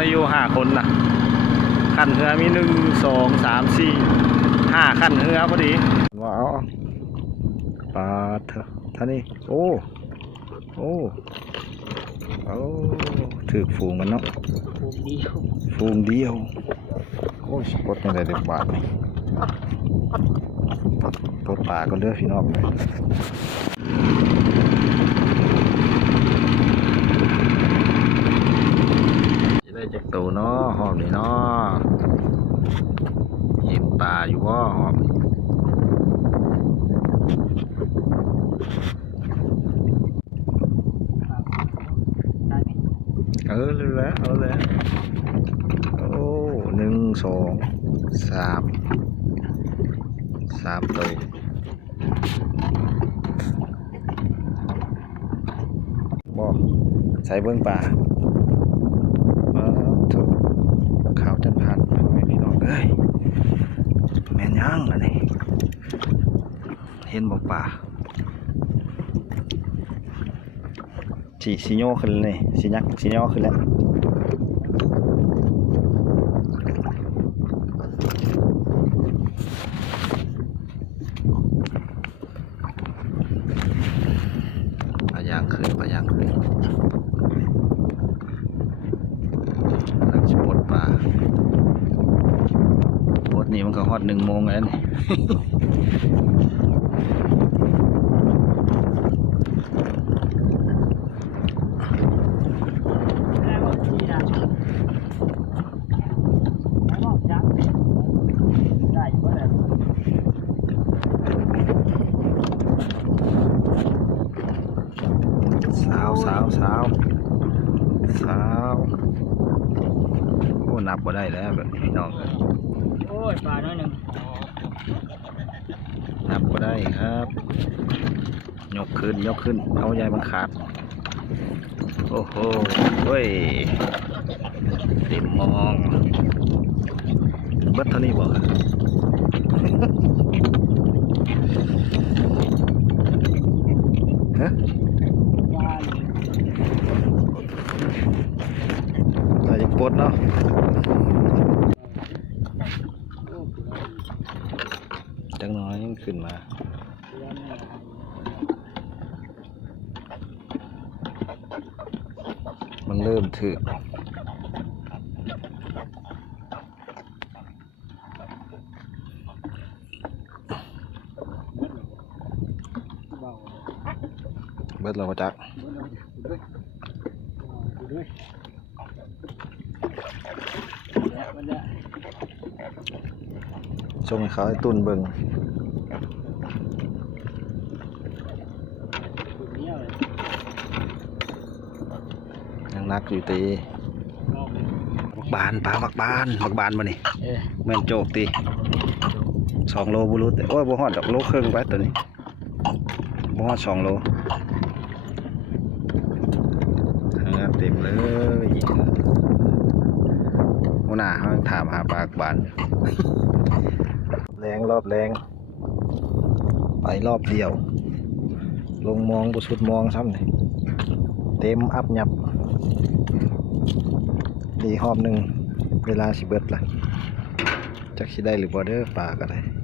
ได้อยู่ห้าคนนะขั้นเรือมีหนึ่งสองสามสี่ห้าขั้นเรือพอดีว้าวปลาเถอะท่านี่โอ้โอ้โอ้ถือฝูงมันเนาะภูมิเดียวฟูงเดียวโอ้ยปลดยังไงเด็กบาทนี่ปลดปลาก็เลือกพี่น้องเลย จากตัวเนาะหอบนี่เนาะเห็นปลาอยู่ว่าหอบเออเลยแล้วเอาแล้วโอ้หนึ่งสองสามสามตัวบ่ใส่เบิ้องป่าเออถูกขาวจันพันไม่พี่น้องเอ้ยแม่นยังอันนี้ เห็นบ่ป่าสีสีโยขึ้นเลยสียักษ์สีโยขึ้นแล้วปลายางขึ้นปลายางขึ้นหลังจะปลดปลาปลดนี่มันก็ฮอดหนึ่งโมงแล้วนี่ ได้หมดที่นะได้หมดจังได้อยู่ก็ได้ สาวสาวสาวสาวโอ้นับบ่ได้แล้วแบบนี้พี่น้อง โอ้ยปลาน้อยหนึ่งนับบ่ได้ครับ ยกขึ้นยกขึ้น เอาใหญ่มันขาด โอ้โหเฮ้ยเต็มมองเบิดเท่านี้บ่ฮะ ปลดเนาะจังน้อยยังขึ้นมามันเริ่มถึกเบิดเราก็จัก ส่งให้เขาให้ตุนเบิงยังนักอยู่ตีบักบานปลาบักบานบักบานมานี่เออแม่นโจกตีสองโลบุรุษโอ้ยบ่ฮอดดอกโลครึ่งไปตัวนี้บ่ฮอดสองโลหาเต็มเลย หน้าเขาถามหาปากบานแรงรอบแรง ไปรอบเดียว ลงมองบุสุดมองซ้ำเลยเต็มอับหยับ ดีหอบหนึ่งเวลาสิเบิดละจักสิได้หรือบ่เด้อปลาก็ได้